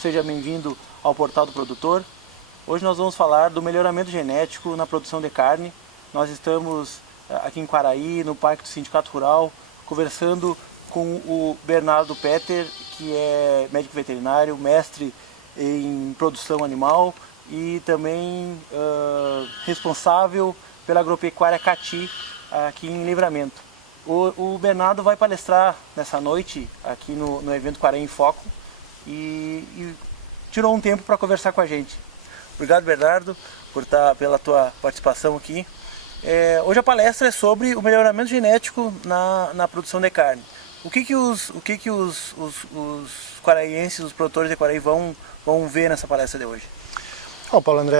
seja bem-vindo ao Portal do Produtor. Hoje nós vamos falar do melhoramento genético na produção de carne. Nós estamos aqui em Quaraí, no Parque do Sindicato Rural, conversando com o Bernardo Petter, que é médico veterinário, mestre em produção animal e também responsável pela agropecuária Cati aqui em Livramento. O Bernardo vai palestrar nessa noite aqui no evento Quaraí em Foco e tirou um tempo para conversar com a gente. Obrigado, Bernardo, pela tua participação aqui. Hoje a palestra é sobre o melhoramento genético na produção de carne. O que os quaraenses, os produtores de Quaraí vão ver nessa palestra de hoje? Paulo André,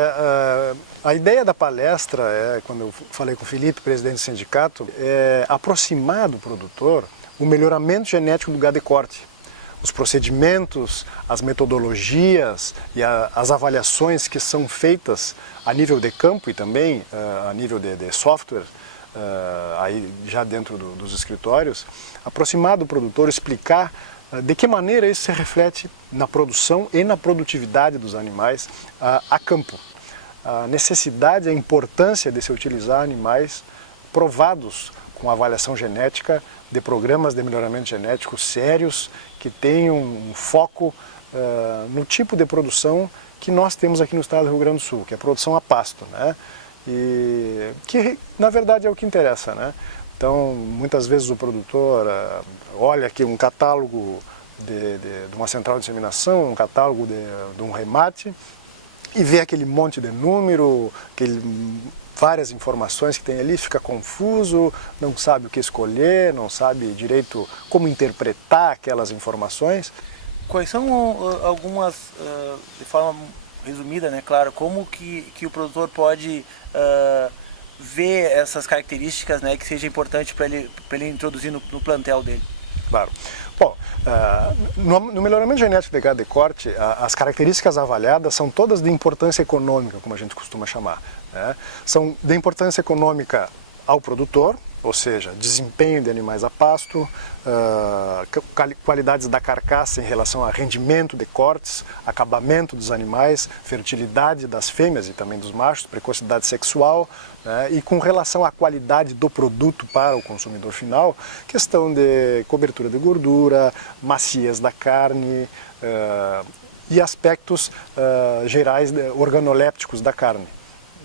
a ideia da palestra, quando eu falei com o Felipe, presidente do sindicato, é aproximar do produtor o melhoramento genético do gado de corte. Os procedimentos, as metodologias e as avaliações que são feitas a nível de campo e também a nível de software, aí já dentro dos escritórios, aproximar do produtor, explicar de que maneira isso se reflete na produção e na produtividade dos animais a campo. A necessidade, a importância de se utilizar animais provados com avaliação genética de programas de melhoramento genético sérios que tenham um foco no tipo de produção que nós temos aqui no estado do Rio Grande do Sul, que é a produção a pasto, né? E que na verdade é o que interessa, né? Então, muitas vezes o produtor olha aqui um catálogo de uma central de inseminação, um catálogo de um remate e vê aquele monte de número, várias informações que tem ali, fica confuso, não sabe o que escolher, não sabe direito como interpretar aquelas informações. Quais são algumas, de forma resumida, né, claro, como que o produtor pode ver essas características, né, que seja importante para ele introduzir no plantel dele? Claro. Bom, no melhoramento genético de gado de corte, as características avaliadas são todas de importância econômica, como a gente costuma chamar, né? São de importância econômica ao produtor, ou seja, desempenho de animais a pasto, qualidades da carcaça em relação a rendimento de cortes, acabamento dos animais, fertilidade das fêmeas e também dos machos, precocidade sexual, né? E com relação à qualidade do produto para o consumidor final, questão de cobertura de gordura, maciez da carne e aspectos gerais organolépticos da carne.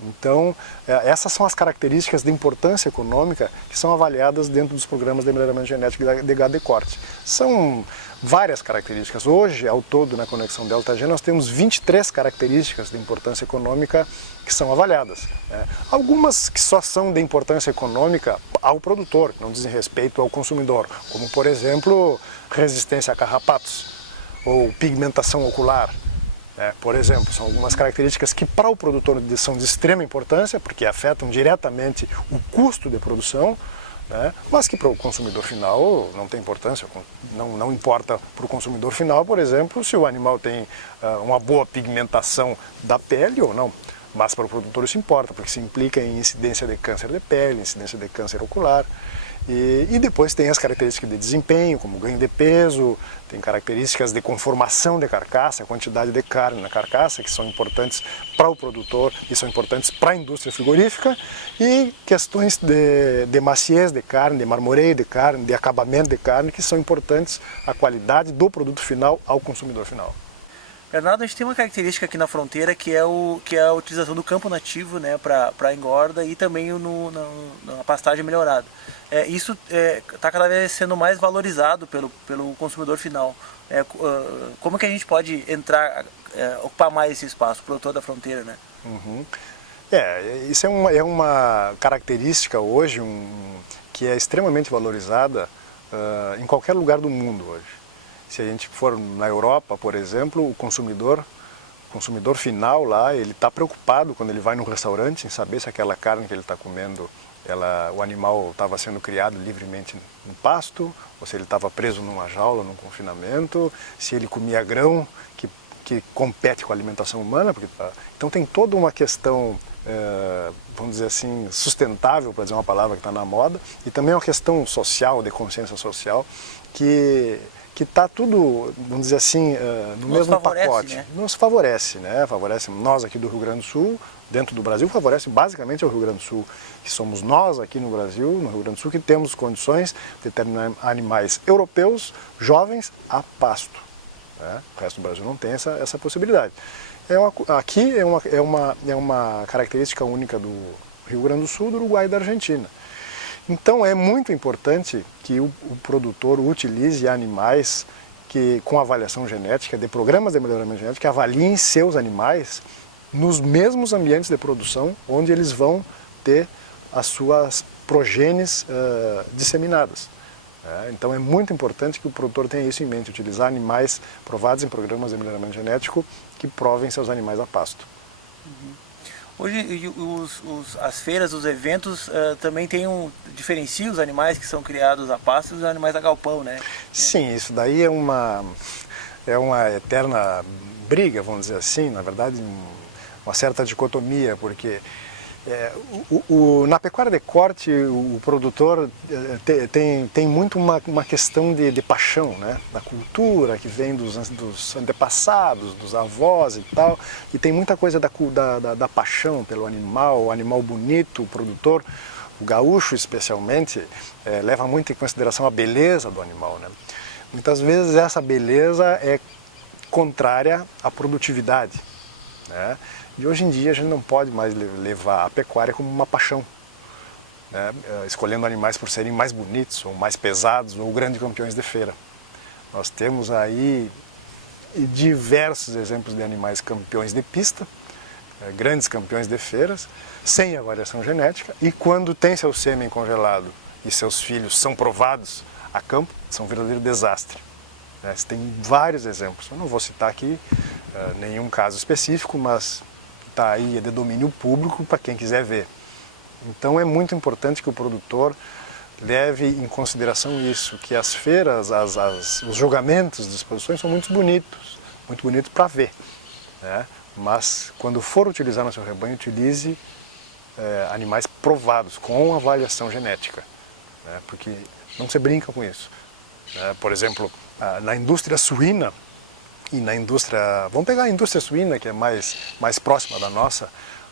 Então, essas são as características de importância econômica que são avaliadas dentro dos programas de melhoramento genético de gado de corte. São várias características. Hoje, ao todo, na Conexão Delta G, nós temos 23 características de importância econômica que são avaliadas, né? Algumas que só são de importância econômica ao produtor, que não dizem respeito ao consumidor, como, por exemplo, resistência a carrapatos ou pigmentação ocular. Por exemplo, são algumas características que para o produtor são de extrema importância, porque afetam diretamente o custo de produção, né? Mas que para o consumidor final não tem importância, não importa para o consumidor final, por exemplo, se o animal tem uma boa pigmentação da pele ou não. Mas para o produtor isso importa, porque se implica em incidência de câncer de pele, incidência de câncer ocular. E depois tem as características de desempenho, como ganho de peso, tem características de conformação de carcaça, a quantidade de carne na carcaça, que são importantes para o produtor e são importantes para a indústria frigorífica, e questões de maciez de carne, de marmoreio de carne, de acabamento de carne, que são importantes à qualidade do produto final ao consumidor final. Bernardo, a gente tem uma característica aqui na fronteira que é a utilização do campo nativo, né, para engorda e também na pastagem melhorada. Isso está cada vez sendo mais valorizado pelo consumidor final. Como que a gente pode ocupar mais esse espaço, o produtor da fronteira, né? Uhum. Isso é uma característica hoje que é extremamente valorizada em qualquer lugar do mundo hoje. Se a gente for na Europa, por exemplo, o consumidor final lá, ele está preocupado quando ele vai num restaurante em saber se aquela carne que ele está comendo, o animal estava sendo criado livremente no pasto, ou se ele estava preso numa jaula, num confinamento, se ele comia grão que compete com a alimentação humana. Então tem toda uma questão, vamos dizer assim, sustentável, para dizer uma palavra que está na moda, e também uma questão social, de consciência social, que que está tudo, vamos dizer assim, no mesmo pacote. Né? Nos favorece, né? Favorece nós aqui do Rio Grande do Sul, dentro do Brasil, favorece basicamente ao Rio Grande do Sul, que somos nós aqui no Brasil, no Rio Grande do Sul, que temos condições de ter animais europeus jovens a pasto. Né? O resto do Brasil não tem essa possibilidade. Aqui é uma característica única do Rio Grande do Sul, do Uruguai e da Argentina. Então é muito importante que o produtor utilize animais que, com avaliação genética, de programas de melhoramento genético, que avaliem seus animais nos mesmos ambientes de produção onde eles vão ter as suas progênies disseminadas. Então é muito importante que o produtor tenha isso em mente, utilizar animais provados em programas de melhoramento genético que provem seus animais a pasto. Hoje as feiras, os eventos também diferenciam os animais que são criados a pasto dos animais a galpão, né? Sim, isso daí é uma eterna briga, vamos dizer assim, na verdade uma certa dicotomia, porque na pecuária de corte o produtor tem muito uma questão de paixão, né? Da cultura que vem dos antepassados, dos avós e tal, e tem muita coisa da paixão pelo animal, o animal bonito, o produtor, o gaúcho especialmente, leva muito em consideração a beleza do animal, né? Muitas vezes essa beleza é contrária à produtividade, né? E hoje em dia a gente não pode mais levar a pecuária como uma paixão, né? Escolhendo animais por serem mais bonitos, ou mais pesados, ou grandes campeões de feira. Nós temos aí diversos exemplos de animais campeões de pista, grandes campeões de feiras, sem avaliação genética, e quando tem seu sêmen congelado e seus filhos são provados a campo, são um verdadeiro desastre. Tem vários exemplos, eu não vou citar aqui nenhum caso específico, mas está aí, é de domínio público para quem quiser ver. Então é muito importante que o produtor leve em consideração isso, que as feiras, os julgamentos das exposições são muito bonitos para ver, né? Mas quando for utilizar no seu rebanho, utilize animais provados, com avaliação genética, né? Porque não se brinca com isso. Por exemplo, na indústria suína, e na indústria, vamos pegar a indústria suína, que é mais próxima da nossa,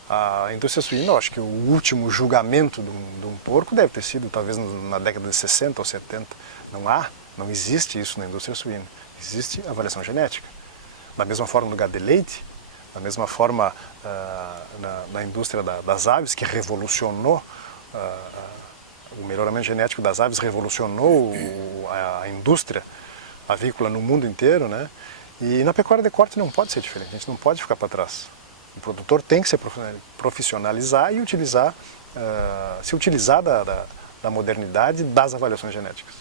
a indústria suína, eu acho que o último julgamento de um porco deve ter sido talvez na década de 60 ou 70. Não existe isso na indústria suína, existe avaliação genética. Da mesma forma no gado de leite, da mesma forma na indústria das aves, que revolucionou, o melhoramento genético das aves revolucionou a indústria avícola no mundo inteiro, né? E na pecuária de corte não pode ser diferente, a gente não pode ficar para trás. O produtor tem que se profissionalizar e se utilizar da modernidade das avaliações genéticas.